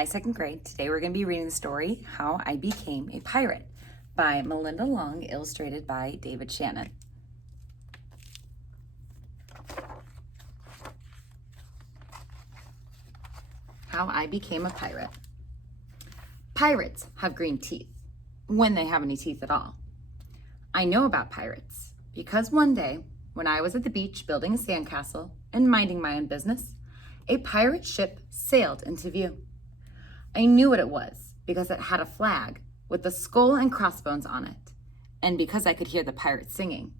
Hi, second grade. Today we're going to be reading the story, How I Became a Pirate by Melinda Long, illustrated by David Shannon. How I Became a Pirate. Pirates have green teeth, when they have any teeth at all. I know about pirates because one day, when I was at the beach building a sandcastle and minding my own business, a pirate ship sailed into view. I knew what it was because it had a flag with the skull and crossbones on it, and because I could hear the pirates singing,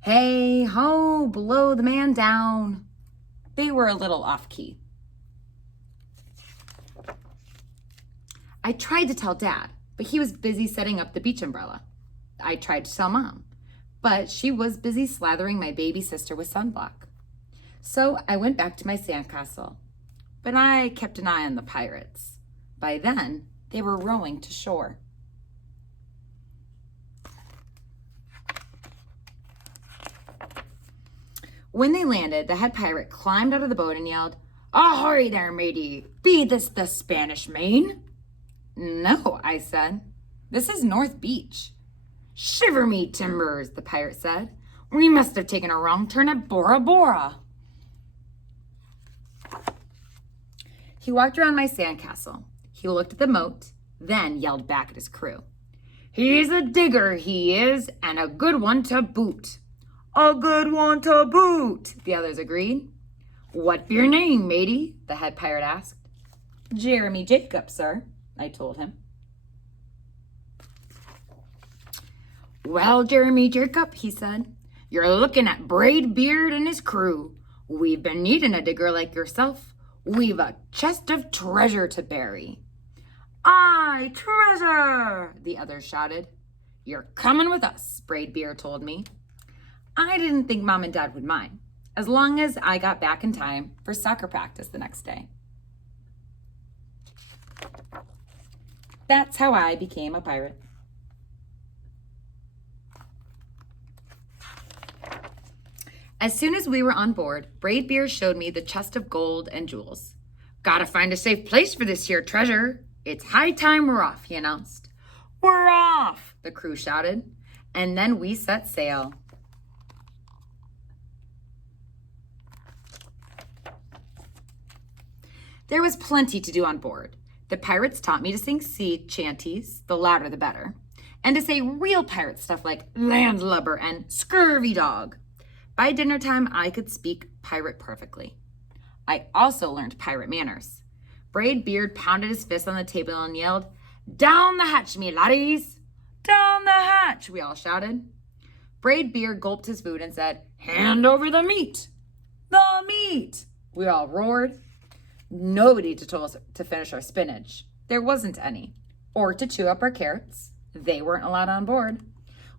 "Hey ho, blow the man down." They were a little off key. I tried to tell Dad, but he was busy setting up the beach umbrella. I tried to tell Mom, but she was busy slathering my baby sister with sunblock. So I went back to my sandcastle, but I kept an eye on the pirates. By then, they were rowing to shore. When they landed, the head pirate climbed out of the boat and yelled, "Ahoy there, matey! Be this the Spanish Main?" "No," I said. "This is North Beach." "Shiver me timbers," the pirate said. "We must have taken a wrong turn at Bora Bora." He walked around my sandcastle. He looked at the moat, then yelled back at his crew. "He's a digger, he is, and a good one to boot." "A good one to boot," the others agreed. "What be your name, matey?" the head pirate asked. "Jeremy Jacob, sir," I told him. "Well, Jeremy Jacob," he said, "you're looking at Braid Beard and his crew. We've been needing a digger like yourself. We've a chest of treasure to bury." "Aye, treasure!" the others shouted. "You're coming with us," Braid Beard told me. I didn't think Mom and Dad would mind, as long as I got back in time for soccer practice the next day. That's how I became a pirate. As soon as we were on board, Braid Beard showed me the chest of gold and jewels. "Gotta find a safe place for this here treasure. It's high time we're off," he announced. "We're off!" the crew shouted, and then we set sail. There was plenty to do on board. The pirates taught me to sing sea chanties, the louder the better, and to say real pirate stuff like landlubber and scurvy dog. By dinner time, I could speak pirate perfectly. I also learned pirate manners. Braid Beard pounded his fist on the table and yelled, "Down the hatch, me laddies!" "Down the hatch!" we all shouted. Braid Beard gulped his food and said, "Hand over the meat!" "The meat!" we all roared. Nobody told us to finish our spinach. There wasn't any. Or to chew up our carrots. They weren't allowed on board.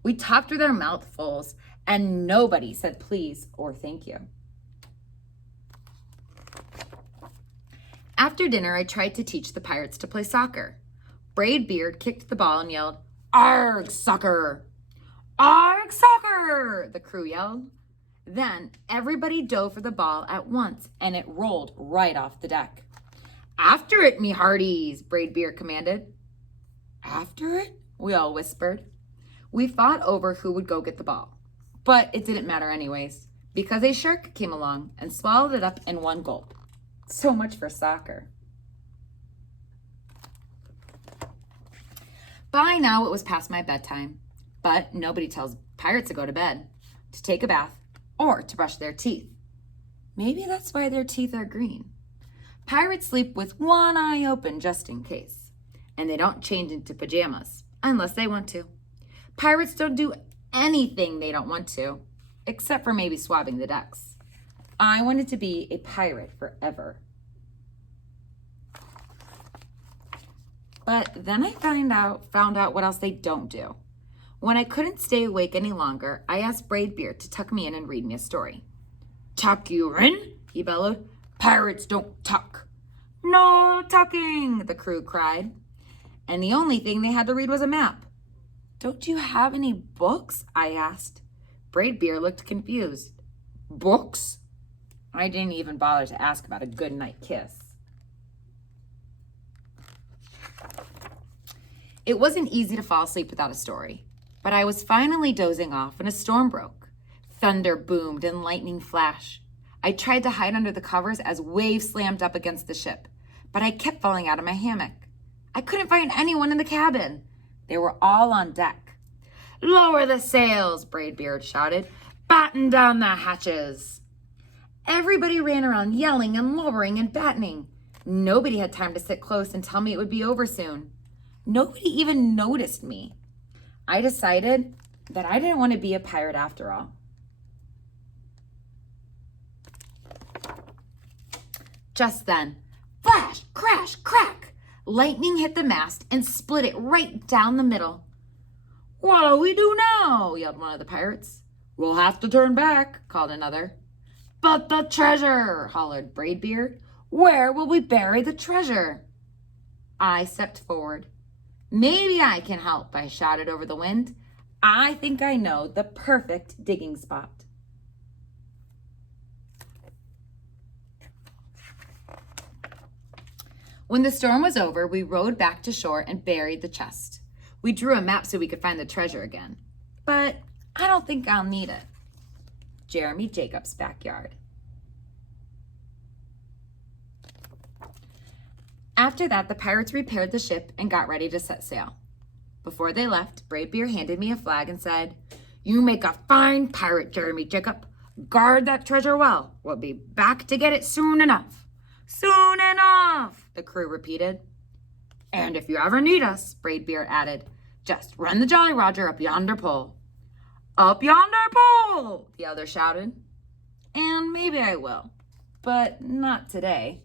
We talked with our mouthfuls, and nobody said please or thank you. After dinner, I tried to teach the pirates to play soccer. Braid Beard kicked the ball and yelled, "Arg, soccer!" "Arg, soccer!" the crew yelled. Then everybody dove for the ball at once, and it rolled right off the deck. "After it, me hearties," Braid Beard commanded. "After it?" we all whispered. We fought over who would go get the ball, but it didn't matter anyways, because a shark came along and swallowed it up in one gulp. So much for soccer. By now it was past my bedtime, but nobody tells pirates to go to bed, to take a bath, or to brush their teeth. Maybe that's why their teeth are green. Pirates sleep with one eye open just in case, and they don't change into pajamas unless they want to. Pirates don't do anything they don't want to, except for maybe swabbing the decks. I wanted to be a pirate forever. But then I found out what else they don't do. When I couldn't stay awake any longer, I asked Braid Beard to tuck me in and read me a story. "Tuck you in?" he bellowed. "Pirates don't tuck." "No tucking," the crew cried. And the only thing they had to read was a map. "Don't you have any books?" I asked. Braid Beard looked confused. "Books?" I didn't even bother to ask about a goodnight kiss. It wasn't easy to fall asleep without a story, but I was finally dozing off when a storm broke. Thunder boomed and lightning flashed. I tried to hide under the covers as waves slammed up against the ship, but I kept falling out of my hammock. I couldn't find anyone in the cabin. They were all on deck. "Lower the sails," Braidbeard shouted. "Batten down the hatches." Everybody ran around yelling and lowering and battening. Nobody had time to sit close and tell me it would be over soon. Nobody even noticed me. I decided that I didn't want to be a pirate after all. Just then, flash, crash, crack! Lightning hit the mast and split it right down the middle. "What'll we do now?" yelled one of the pirates. "We'll have to turn back," called another. "But the treasure!" hollered Braidbeard. "Where will we bury the treasure?" I stepped forward. "Maybe I can help," I shouted over the wind. "I think I know the perfect digging spot." When the storm was over, we rowed back to shore and buried the chest. We drew a map so we could find the treasure again. But I don't think I'll need it. Jeremy Jacobs' backyard. After that, the pirates repaired the ship and got ready to set sail. Before they left, Braidbeard handed me a flag and said, "You make a fine pirate, Jeremy Jacob. Guard that treasure well. We'll be back to get it soon enough." "Soon enough," the crew repeated. "And if you ever need us," Braidbeard added, "just run the Jolly Roger up yonder pole." "Up yonder pole," the other shouted. And maybe I will, but not today.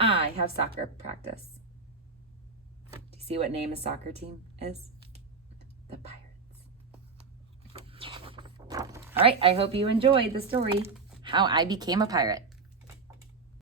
I have soccer practice. Do you see what name a soccer team is? The Pirates. All right, I hope you enjoyed the story, How I Became a Pirate.